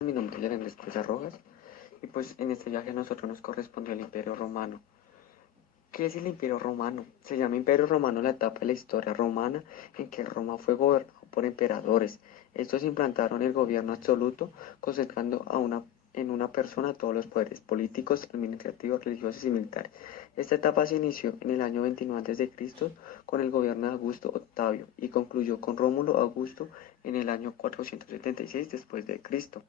Mi nombre es Leandro Escuela Rojas y pues en este viaje a nosotros nos correspondió el Imperio Romano. ¿Qué es el Imperio Romano? Se llama Imperio Romano la etapa de la historia romana en que Roma fue gobernado por emperadores. Estos implantaron el gobierno absoluto, concentrando en una persona todos los poderes políticos, administrativos, religiosos y militares. Esta etapa se inició en el año 29 a.C. con el gobierno de Augusto Octavio y concluyó con Rómulo Augusto en el año 476 después de Cristo.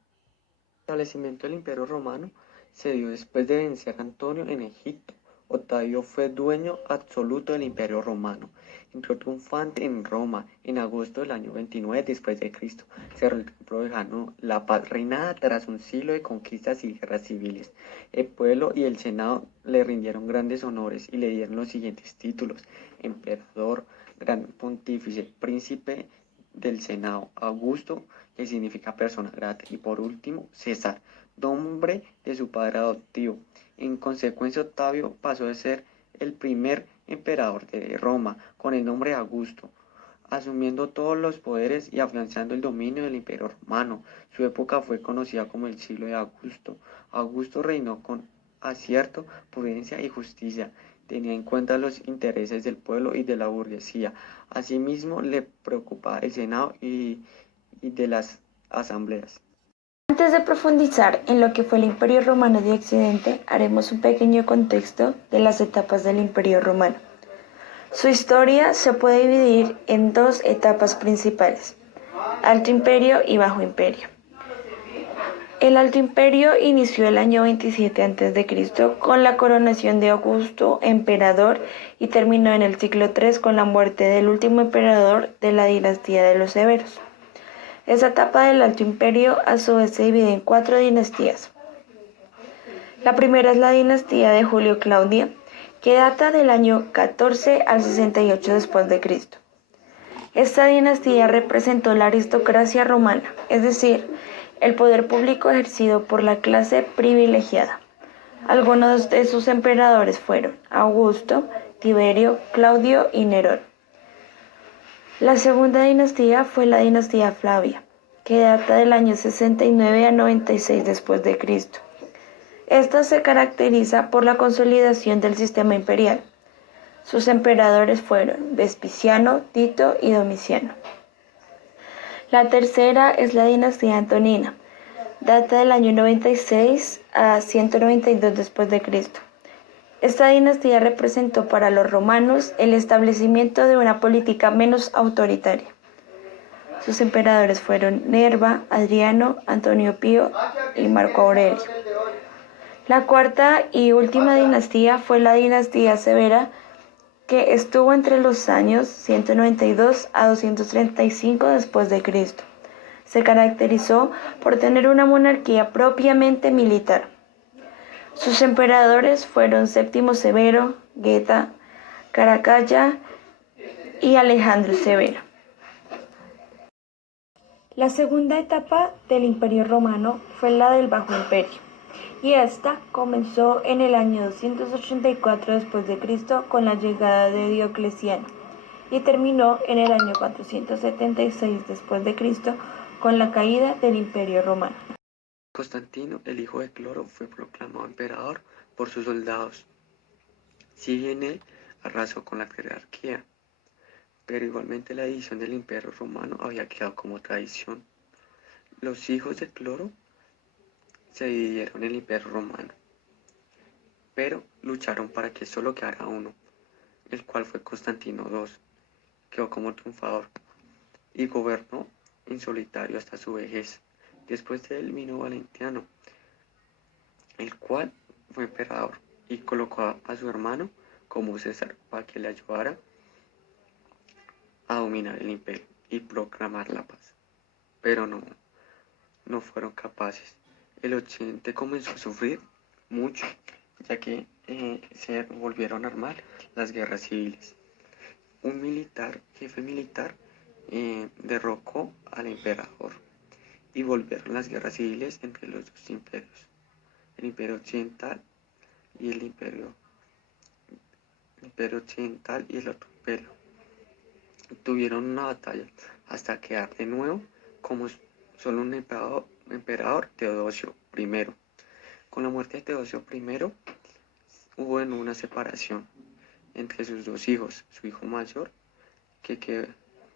El establecimiento del Imperio Romano se dio después de vencer a Antonio en Egipto. Octavio fue dueño absoluto del Imperio Romano. Entró triunfante en Roma en agosto del año 29 después de Cristo. Cerró el templo de Janó, la paz reinada tras un siglo de conquistas y guerras civiles. El pueblo y el Senado le rindieron grandes honores y le dieron los siguientes títulos: emperador, gran pontífice, príncipe del Senado, Augusto, que significa persona grata, y por último, César, nombre de su padre adoptivo. En consecuencia, Octavio pasó a ser el primer emperador de Roma, con el nombre de Augusto, asumiendo todos los poderes y afianzando el dominio del Imperio Romano. Su época fue conocida como el siglo de Augusto. Augusto reinó con acierto, prudencia y justicia. Tenía en cuenta los intereses del pueblo y de la burguesía. Asimismo, le preocupaba el Senado y de las asambleas. Antes de profundizar en lo que fue el Imperio Romano de Occidente, haremos un pequeño contexto de las etapas del Imperio Romano. Su historia se puede dividir en dos etapas principales: Alto Imperio y Bajo Imperio. El Alto Imperio inició el año 27 a.C. con la coronación de Augusto, emperador, y terminó en el siglo III con la muerte del último emperador de la dinastía de los Severos. Esta etapa del Alto Imperio a su vez se divide en cuatro dinastías. La primera es la dinastía de Julio Claudia, que data del año 14 al 68 después de Cristo. Esta dinastía representó la aristocracia romana, es decir, el poder público ejercido por la clase privilegiada. Algunos de sus emperadores fueron Augusto, Tiberio, Claudio y Nerón. La segunda dinastía fue la dinastía Flavia, que data del año 69 a 96 después de Cristo. Esta se caracteriza por la consolidación del sistema imperial. Sus emperadores fueron Vespasiano, Tito y Domiciano. La tercera es la dinastía Antonina, data del año 96 a 192 después de Cristo. Esta dinastía representó para los romanos el establecimiento de una política menos autoritaria. Sus emperadores fueron Nerva, Adriano, Antonio Pío y Marco Aurelio. La cuarta y última dinastía fue la dinastía Severa, que estuvo entre los años 192 a 235 después de Cristo. Se caracterizó por tener una monarquía propiamente militar. Sus emperadores fueron Séptimo Severo, Geta, Caracalla y Alejandro Severo. La segunda etapa del Imperio Romano fue la del Bajo Imperio, y esta comenzó en el año 284 después de Cristo con la llegada de Diocleciano y terminó en el año 476 después de Cristo con la caída del Imperio Romano. Constantino, el hijo de Cloro, fue proclamado emperador por sus soldados. Si bien él arrasó con la jerarquía, pero igualmente la división del Imperio Romano había quedado como tradición. Los hijos de Cloro se dividieron en el Imperio Romano, pero lucharon para que solo quedara uno, el cual fue Constantino II. Quedó como triunfador y gobernó en solitario hasta su vejez. Después de él vino Valentiano, el cual fue emperador y colocó a su hermano como César para que le ayudara a dominar el imperio y proclamar la paz. Pero no fueron capaces. El occidente comenzó a sufrir mucho, ya que se volvieron a armar las guerras civiles. Un jefe militar, derrocó al emperador y volvieron las guerras civiles entre los dos imperios, el imperio occidental y el imperio occidental y el otro imperio. Tuvieron una batalla hasta quedar de nuevo como solo un emperador emperador Teodosio I. Con la muerte de Teodosio I hubo una separación entre sus dos hijos, su hijo mayor,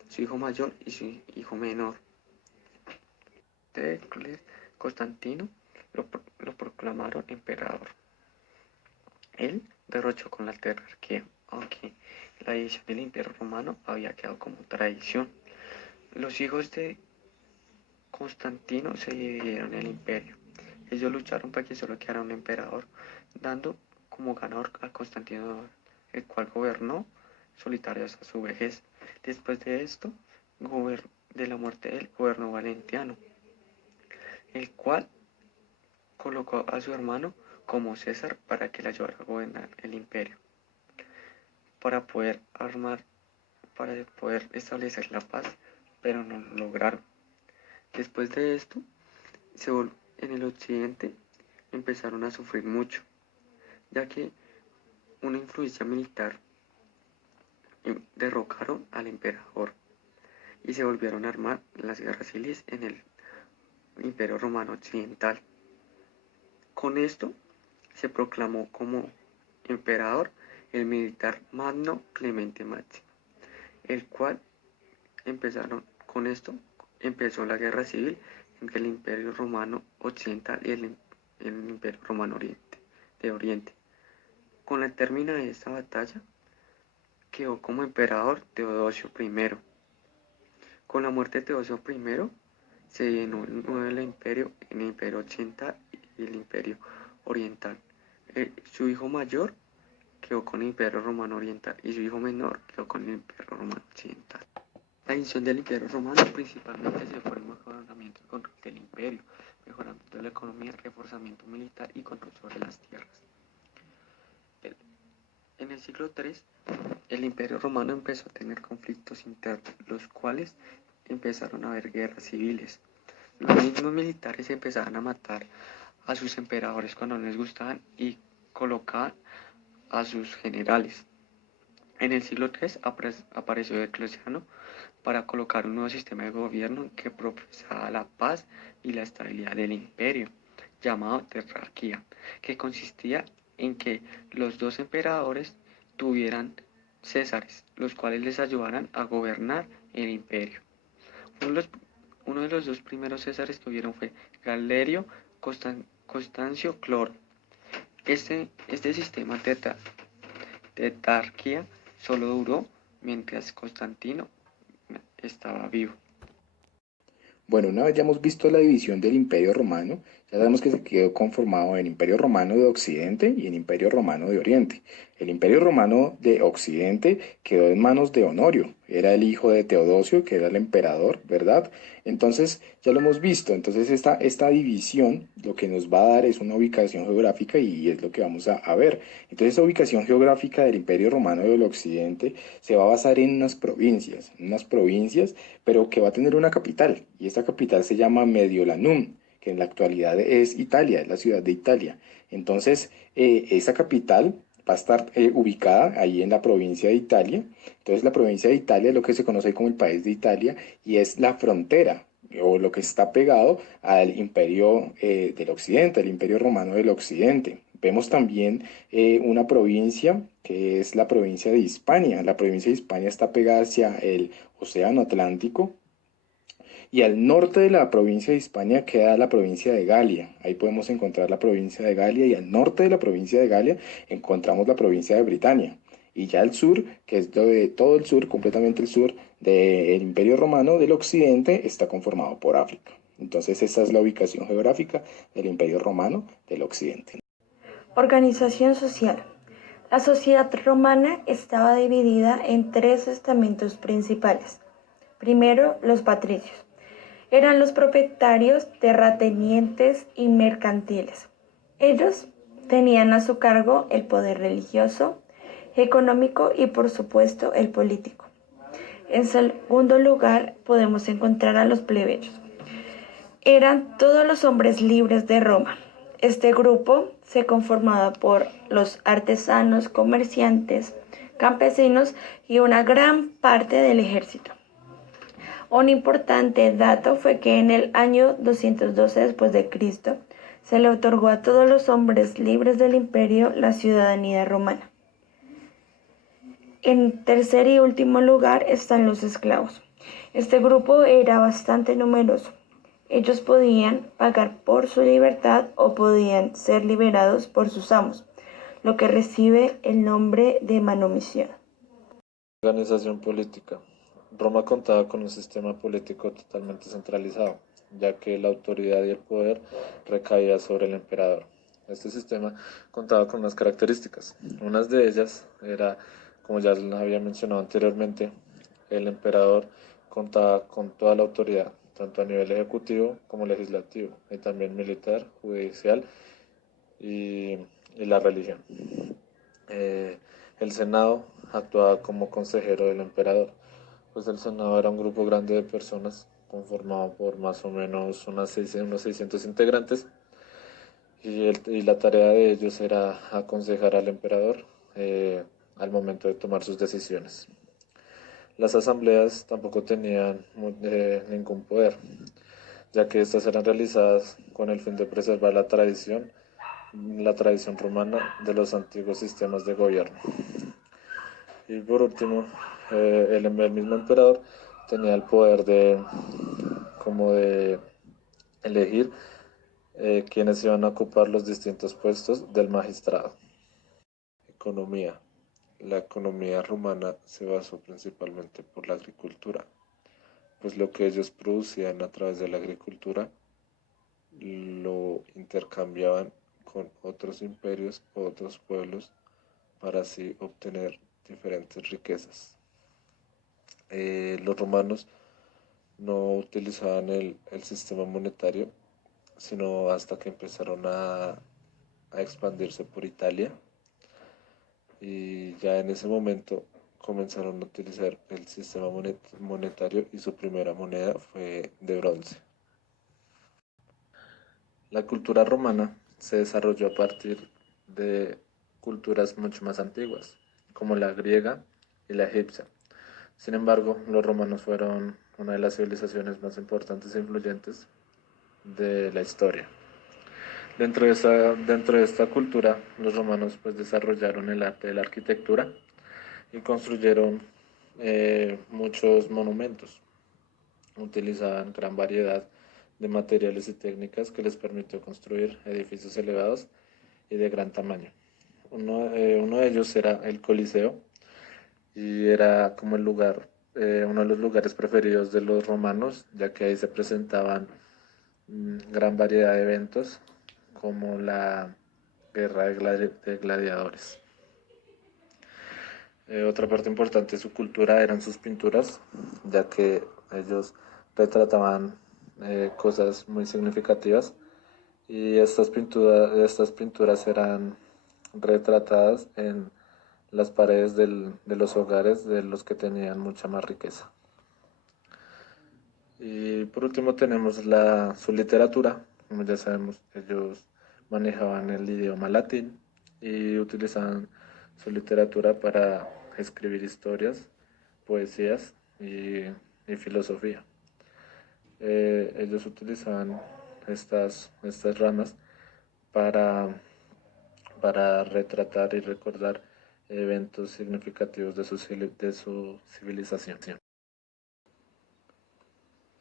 su hijo mayor y su hijo menor. Constantino lo proclamaron emperador. Él derrochó con la tetrarquía, aunque la división del Imperio Romano había quedado como tradición. Los hijos de Constantino se dividieron el imperio. Ellos lucharon para que solo quedara un emperador, dando como ganador a Constantino, el cual gobernó solitario hasta su vejez. Después de esto, de la muerte de él, gobernó Valentiano, el cual colocó a su hermano como César para que le ayudara a gobernar el imperio, para poder establecer la paz, pero no lo lograron. Después de esto, en el occidente empezaron a sufrir mucho, ya que una influencia militar derrocaron al emperador y se volvieron a armar las guerras civiles en el Imperio Romano Occidental. Con esto se proclamó como emperador el militar Magno Clemente Máximo, el cual empezó la guerra civil entre el Imperio Romano Occidental y el Imperio Romano de Oriente. Con el término de esta batalla, quedó como emperador Teodosio I. Con la muerte de Teodosio I, se llenó el nuevo imperio en el Imperio Occidental y el Imperio Oriental. Su hijo mayor quedó con el Imperio Romano Oriental y su hijo menor quedó con el Imperio Romano Occidental. La división del Imperio Romano principalmente se fue el mejoramiento y control del imperio, mejoramiento de la economía, reforzamiento militar y control sobre las tierras. En el siglo III, el Imperio Romano empezó a tener conflictos internos, los cuales empezaron a haber guerras civiles. Los mismos militares empezaban a matar a sus emperadores cuando no les gustaban y colocaban a sus generales. En el siglo III apareció Diocleciano para colocar un nuevo sistema de gobierno que profesaba la paz y la estabilidad del imperio, llamado tetrarquía, que consistía en que los dos emperadores tuvieran césares, los cuales les ayudaran a gobernar el imperio. Uno de los dos primeros césares que hubieron fue Galerio Constancio Cloro. Este sistema tetrarquía solo duró mientras Constantino estaba vivo. Bueno, una vez ya hemos visto la división del Imperio Romano, ya sabemos que se quedó conformado en Imperio Romano de Occidente y en Imperio Romano de Oriente. El Imperio Romano de Occidente quedó en manos de Honorio, era el hijo de Teodosio, que era el emperador, ¿verdad? Entonces, ya lo hemos visto. Entonces, esta división lo que nos va a dar es una ubicación geográfica y es lo que vamos a ver. Entonces, esta ubicación geográfica del Imperio Romano del Occidente se va a basar en unas provincias, pero que va a tener una capital, y esta capital se llama Mediolanum, que en la actualidad es Italia, es la ciudad de Italia. Entonces, esa capital va a estar ubicada ahí en la provincia de Italia. Entonces, la provincia de Italia es lo que se conoce como el país de Italia y es la frontera o lo que está pegado al imperio del occidente, el imperio romano del occidente. Vemos también una provincia que es la provincia de Hispania. La provincia de Hispania está pegada hacia el Océano Atlántico. Y al norte de la provincia de Hispania queda la provincia de Galia. Ahí podemos encontrar la provincia de Galia y al norte de la provincia de Galia encontramos la provincia de Britania. Y ya al sur, que es de todo el sur, completamente el sur del Imperio Romano del Occidente, está conformado por África. Entonces esta es la ubicación geográfica del Imperio Romano del Occidente. Organización social. La sociedad romana estaba dividida en tres estamentos principales. Primero, los patricios. Eran los propietarios, terratenientes y mercantiles. Ellos tenían a su cargo el poder religioso, económico y por supuesto el político. En segundo lugar podemos encontrar a los plebeyos. Eran todos los hombres libres de Roma. Este grupo se conformaba por los artesanos, comerciantes, campesinos y una gran parte del ejército. Un importante dato fue que en el año 212 después de Cristo se le otorgó a todos los hombres libres del imperio la ciudadanía romana. En tercer y último lugar están los esclavos. Este grupo era bastante numeroso. Ellos podían pagar por su libertad o podían ser liberados por sus amos, lo que recibe el nombre de manumisión. Organización política. Roma contaba con un sistema político totalmente centralizado, ya que la autoridad y el poder recaía sobre el emperador. Este sistema contaba con unas características. Unas de ellas era, como ya había mencionado anteriormente, el emperador contaba con toda la autoridad, tanto a nivel ejecutivo como legislativo, y también militar, judicial y la religión. Eh, el Senado actuaba como consejero del emperador, pues el Senado era un grupo grande de personas conformado por más o menos unos 600 integrantes y la tarea de ellos era aconsejar al emperador al momento de tomar sus decisiones. Las asambleas tampoco tenían ningún poder, ya que estas eran realizadas con el fin de preservar la tradición romana de los antiguos sistemas de gobierno. Y por último, el mismo emperador tenía el poder de elegir quienes iban a ocupar los distintos puestos del magistrado. Economía. La economía romana se basó principalmente por la agricultura, pues lo que ellos producían a través de la agricultura lo intercambiaban con otros imperios o otros pueblos para así obtener diferentes riquezas. Los romanos no utilizaban el sistema monetario, sino hasta que empezaron a expandirse por Italia y ya en ese momento comenzaron a utilizar el sistema monetario y su primera moneda fue de bronce. La cultura romana se desarrolló a partir de culturas mucho más antiguas, como la griega y la egipcia. Sin embargo, los romanos fueron una de las civilizaciones más importantes e influyentes de la historia. Dentro de esta cultura, los romanos pues desarrollaron el arte de la arquitectura y construyeron muchos monumentos. Utilizaban gran variedad de materiales y técnicas que les permitió construir edificios elevados y de gran tamaño. Uno de ellos era el Coliseo y era como uno de los lugares preferidos de los romanos, ya que ahí se presentaban gran variedad de eventos como la guerra de gladiadores. Otra parte importante de su cultura eran sus pinturas, ya que ellos retrataban cosas muy significativas y estas pinturas eran retratadas en las paredes de los hogares de los que tenían mucha más riqueza. Y por último tenemos su literatura. Como ya sabemos, ellos manejaban el idioma latín y utilizaban su literatura para escribir historias, poesías y filosofía. Ellos utilizaban estas ramas para, para retratar y recordar eventos significativos de su civilización.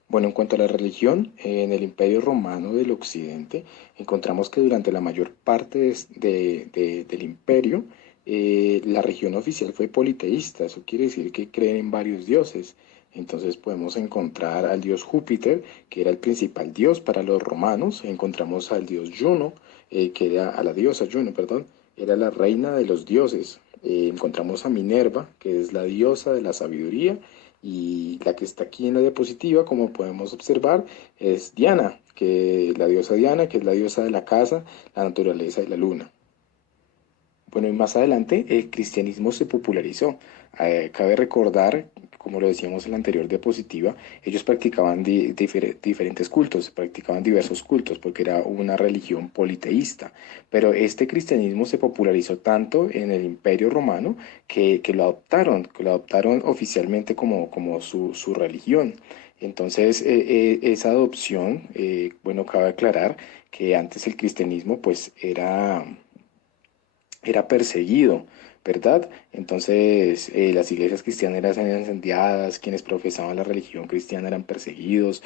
Bueno, en cuanto a la religión, en el Imperio Romano del Occidente, encontramos que durante la mayor parte del imperio, la religión oficial fue politeísta. Eso quiere decir que creen en varios dioses. Entonces podemos encontrar al dios Júpiter, que era el principal dios para los romanos. Encontramos al dios Juno, a la diosa Juno, perdón, era la reina de los dioses. Encontramos a Minerva, que es la diosa de la sabiduría, y la que está aquí en la diapositiva, como podemos observar, es Diana, la diosa Diana, que es la diosa de la casa, la naturaleza y la luna. Bueno, y más adelante el cristianismo se popularizó. Cabe recordar, como lo decíamos en la anterior diapositiva, ellos practicaban diferentes cultos, practicaban diversos cultos, porque era una religión politeísta. Pero este cristianismo se popularizó tanto en el Imperio Romano que lo adoptaron oficialmente como su religión. Entonces, esa adopción, bueno, cabe aclarar que antes el cristianismo pues era perseguido, ¿verdad? Entonces, las iglesias cristianas eran incendiadas, quienes profesaban la religión cristiana eran perseguidos,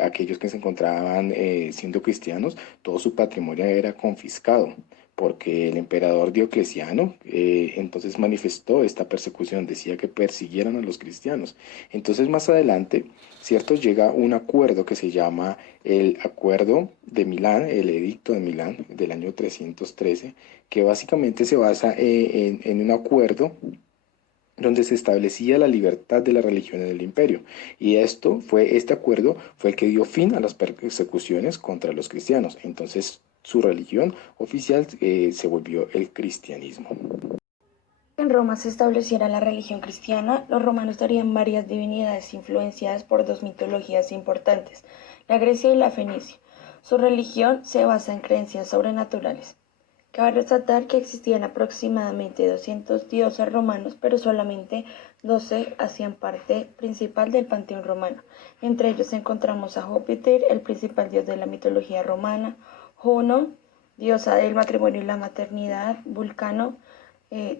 aquellos que se encontraban siendo cristianos, todo su patrimonio era confiscado, porque el emperador Diocleciano entonces manifestó esta persecución, decía que persiguieran a los cristianos. Entonces, más adelante, ¿cierto? Llega un acuerdo que se llama el Acuerdo de Milán, el Edicto de Milán del año 313, que básicamente se basa en un acuerdo donde se establecía la libertad de la religión en el imperio. Y este acuerdo fue el que dio fin a las persecuciones contra los cristianos. Entonces su religión oficial se volvió el cristianismo. En Roma se estableciera la religión cristiana, los romanos tenían varias divinidades influenciadas por dos mitologías importantes, la Grecia y la Fenicia. Su religión se basa en creencias sobrenaturales. Cabe resaltar que existían aproximadamente 200 dioses romanos, pero solamente 12 hacían parte principal del panteón romano. Entre ellos encontramos a Júpiter, el principal dios de la mitología romana, Juno, diosa del matrimonio y la maternidad, Vulcano,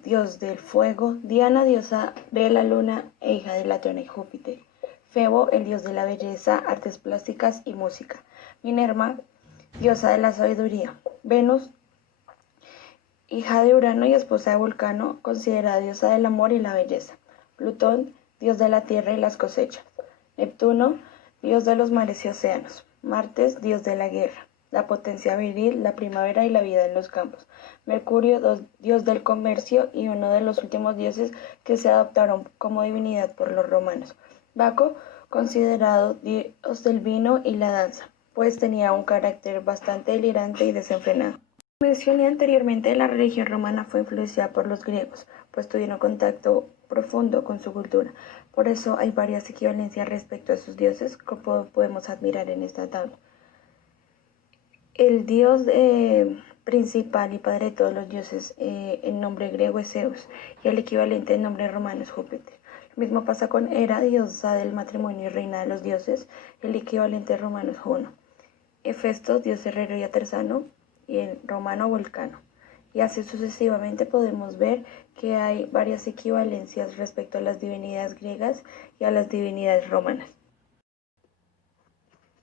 dios del fuego, Diana, diosa de la luna e hija de Latón y Júpiter, Febo, el dios de la belleza, artes plásticas y música, Minerva, diosa de la sabiduría, Venus, hija de Urano y esposa de Vulcano, considerada diosa del amor y la belleza, Plutón, dios de la tierra y las cosechas, Neptuno, dios de los mares y océanos, Martes, dios de la guerra, la potencia viril, la primavera y la vida en los campos, Mercurio, dios del comercio y uno de los últimos dioses que se adoptaron como divinidad por los romanos, Baco, considerado dios del vino y la danza, pues tenía un carácter bastante delirante y desenfrenado. Mencioné anteriormente, la religión romana fue influenciada por los griegos, pues tuvieron contacto profundo con su cultura. Por eso hay varias equivalencias respecto a sus dioses, como podemos admirar en esta tabla. El dios principal y padre de todos los dioses en nombre griego es Zeus, y el equivalente en nombre romano es Júpiter. Lo mismo pasa con Hera, diosa del matrimonio y reina de los dioses, el equivalente romano es Juno. Hefesto, dios herrero y artesano, y en romano Vulcano. Y así sucesivamente podemos ver que hay varias equivalencias respecto a las divinidades griegas y a las divinidades romanas.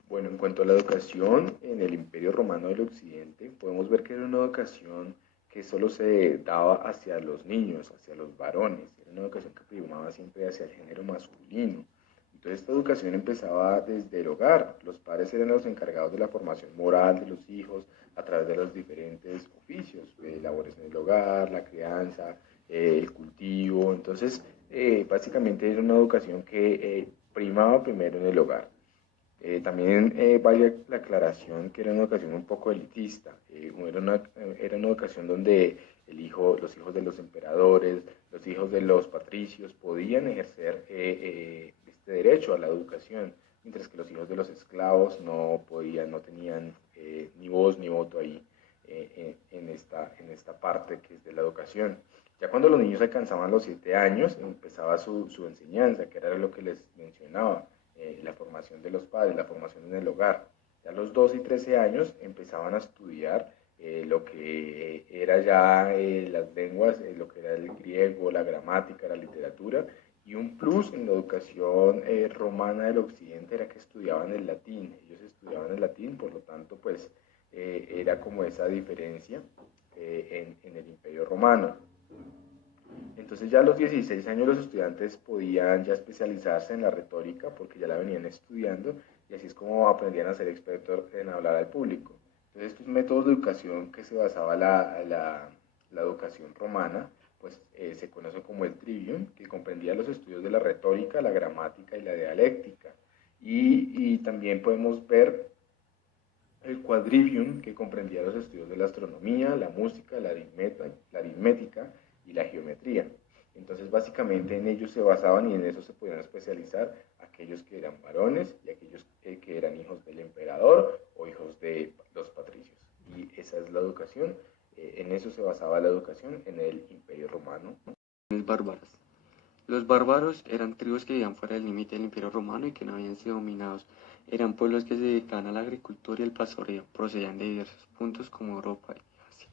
Bueno, en cuanto a la educación en el Imperio Romano del Occidente, podemos ver que era una educación que solo se daba hacia los niños, hacia los varones, era una educación que primaba siempre hacia el género masculino. Entonces esta educación empezaba desde el hogar, los padres eran los encargados de la formación moral de los hijos a través de los diferentes oficios, labores en el hogar, la crianza, el cultivo, entonces básicamente era una educación que primaba primero en el hogar. También vale la aclaración que era una educación un poco elitista, era una educación donde los hijos de los emperadores, los hijos de los patricios podían ejercer este derecho a la educación, mientras que los hijos de los esclavos no podían, no tenían ni voz ni voto ahí en esta parte que es de la educación. Ya cuando los niños alcanzaban los 7 años, empezaba su enseñanza, que era lo que les mencionaba, la formación de los padres, la formación en el hogar. Ya a los 12 y 13 años empezaban a estudiar lo que era ya las lenguas, lo que era el griego, la gramática, la literatura, y un plus en la educación romana del occidente era que estudiaban el latín. Ellos estudiaban el latín, por lo tanto, pues era como esa diferencia en el Imperio Romano. Entonces ya a los 16 años los estudiantes podían ya especializarse en la retórica porque ya la venían estudiando y así es como aprendían a ser expertos en hablar al público. Entonces estos métodos de educación que se basaba la educación romana, pues se conoce como el trivium, que comprendía los estudios de la retórica, la gramática y la dialéctica. Y también podemos ver el quadrivium, que comprendía los estudios de la astronomía, la música, la aritmética y la geometría. Entonces, básicamente en ellos se basaban y en eso se podían especializar aquellos que eran varones y aquellos que eran hijos del emperador o hijos de los patricios. Y esa es la educación, en eso se basaba la educación en el Imperio Romano. Bárbaras. Los bárbaros eran tribus que vivían fuera del límite del Imperio Romano y que no habían sido dominados. Eran pueblos que se dedicaban a la agricultura y el pastoreo. Procedían de diversos puntos como Europa y Asia.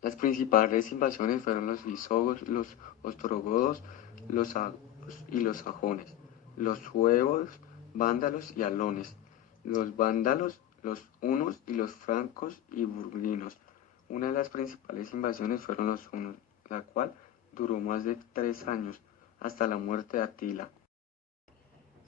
Las principales invasiones fueron los visigodos, los ostrogodos, los sagos y los sajones, los suevos, vándalos y alones, los vándalos, los hunos y los francos y burguinos. Una de las principales invasiones fueron los hunos, la cual duró más de 3 años, hasta la muerte de Atila.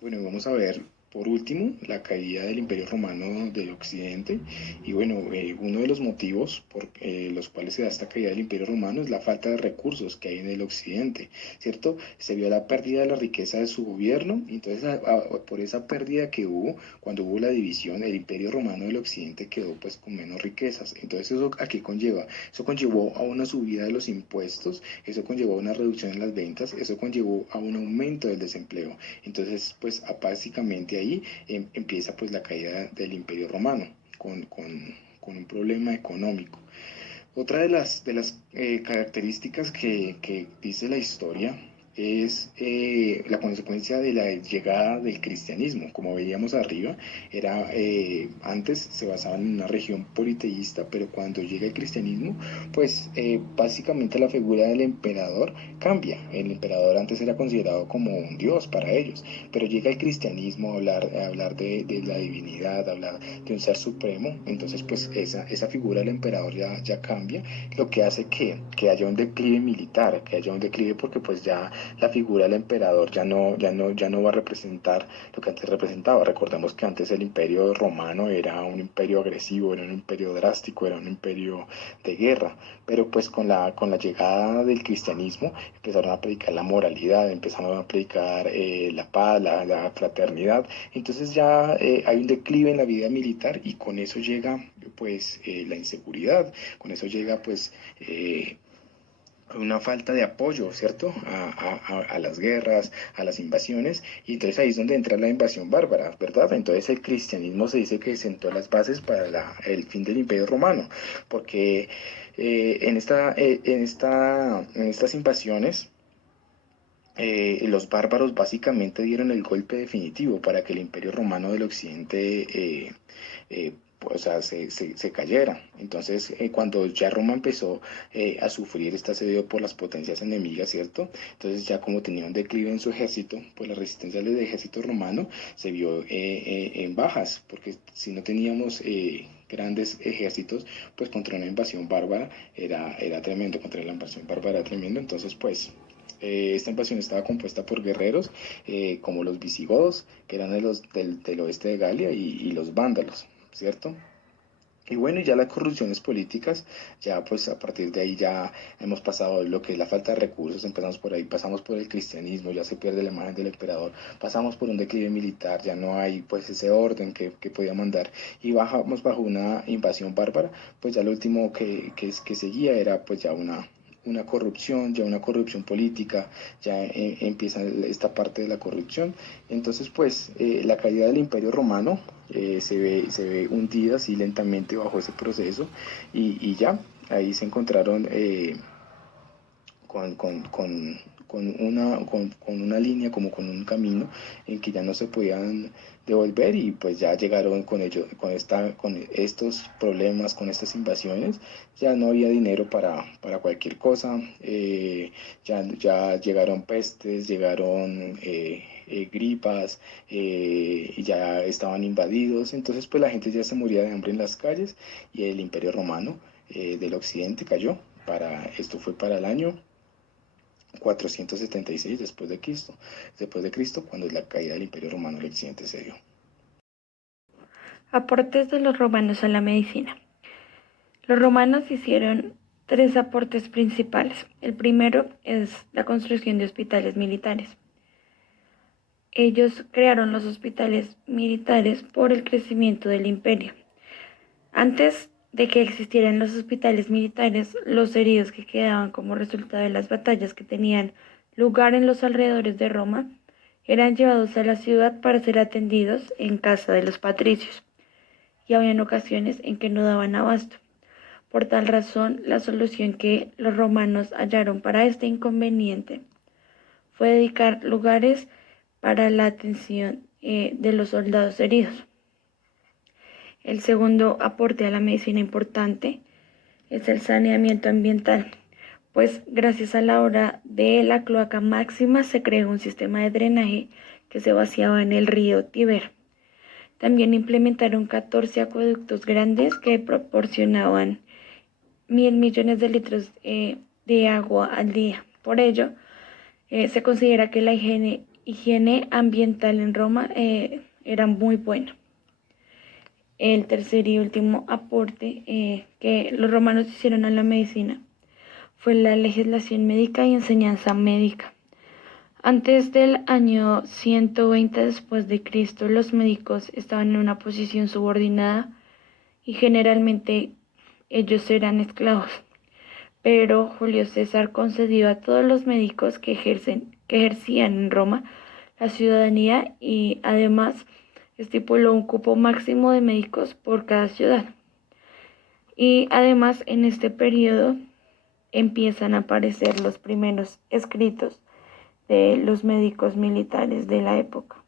Bueno, vamos a ver por último la caída del Imperio Romano del Occidente. Y bueno, uno de los motivos por los cuales se da esta caída del Imperio Romano es la falta de recursos que hay en el Occidente, ¿cierto? Se vio la pérdida de la riqueza de su gobierno, y entonces por esa pérdida que hubo, cuando hubo la división, el Imperio Romano del Occidente quedó pues con menos riquezas. Entonces eso ¿a qué conlleva? Eso conllevó a una subida de los impuestos, eso conllevó a una reducción en las ventas, eso conllevó a un aumento del desempleo. Entonces pues básicamente ahí empieza pues la caída del Imperio Romano con un problema económico. Otra de las características que dice la historia es la consecuencia de la llegada del cristianismo. Como veíamos arriba, antes se basaba en una región politeísta, pero cuando llega el cristianismo, pues básicamente la figura del emperador cambia. El emperador antes era considerado como un dios para ellos, pero llega el cristianismo a hablar de la divinidad, a hablar de un ser supremo. Entonces pues esa figura del emperador ya cambia, lo que hace que haya un declive militar, que haya un declive porque pues ya la figura del emperador ya no va a representar lo que antes representaba. Recordemos que antes el Imperio Romano era un imperio agresivo, era un imperio drástico, era un imperio de guerra, pero pues con la llegada del cristianismo empezaron a predicar la moralidad, empezaron a predicar la paz, la fraternidad. Entonces ya hay un declive en la vida militar, y con eso llega pues la inseguridad, con eso llega pues una falta de apoyo, ¿cierto? A las guerras, a las invasiones, y entonces ahí es donde entra la invasión bárbara, ¿verdad? Entonces el cristianismo se dice que sentó las bases para el fin del Imperio Romano, porque en estas invasiones, los bárbaros básicamente dieron el golpe definitivo para que el Imperio Romano del Occidente o sea, se cayera. Entonces, cuando ya Roma empezó a sufrir este asedio por las potencias enemigas, ¿cierto? Entonces ya como tenía un declive en su ejército, pues la resistencia del ejército romano se vio en bajas, porque si no teníamos grandes ejércitos, pues contra una invasión bárbara era tremendo, contra la invasión bárbara era tremendo. Entonces, pues esta invasión estaba compuesta por guerreros como los visigodos, que eran del oeste de Galia, y los vándalos, ¿cierto? Y bueno, y ya las corrupciones políticas, ya pues a partir de ahí ya hemos pasado lo que es la falta de recursos, empezamos por ahí, pasamos por el cristianismo, ya se pierde la imagen del emperador, pasamos por un declive militar, ya no hay pues ese orden que podía mandar, y bajamos bajo una invasión bárbara. Pues ya lo último que seguía era pues ya una corrupción, ya una corrupción política, ya empieza esta parte de la corrupción. Entonces pues la caída del Imperio Romano se ve hundida así lentamente bajo ese proceso, y ya ahí se encontraron con, con, con, con una línea, como con un camino en que ya no se podían devolver, y pues ya llegaron con ello, con estos problemas, con estas invasiones, ya no había dinero para cualquier cosa. Ya llegaron pestes, llegaron gripas, y ya estaban invadidos. Entonces pues la gente ya se moría de hambre en las calles, y el Imperio Romano del Occidente cayó. Esto fue para el año 476 después de Cristo, cuando la caída del Imperio Romano del Occidente se dio. Aportes de los romanos a la medicina. Los romanos hicieron tres aportes principales. El primero es la construcción de hospitales militares. Ellos crearon los hospitales militares por el crecimiento del imperio. Antes de que existieran los hospitales militares, los heridos que quedaban como resultado de las batallas que tenían lugar en los alrededores de Roma eran llevados a la ciudad para ser atendidos en casa de los patricios, y habían ocasiones en que no daban abasto. Por tal razón, la solución que los romanos hallaron para este inconveniente fue dedicar lugares para la atención de los soldados heridos. El segundo aporte a la medicina importante es el saneamiento ambiental, pues gracias a la obra de la cloaca máxima se creó un sistema de drenaje que se vaciaba en el río Tíber. También implementaron 14 acueductos grandes que proporcionaban 1.000 millones de litros de agua al día. Por ello, se considera que la higiene ambiental en Roma era muy buena. El tercer y último aporte que los romanos hicieron a la medicina fue la legislación médica y enseñanza médica. Antes del año 120 después de Cristo, los médicos estaban en una posición subordinada y generalmente ellos eran esclavos. Pero Julio César concedió a todos los médicos que ejercían en Roma la ciudadanía y además estipuló un cupo máximo de médicos por cada ciudad. Y además en este periodo empiezan a aparecer los primeros escritos de los médicos militares de la época.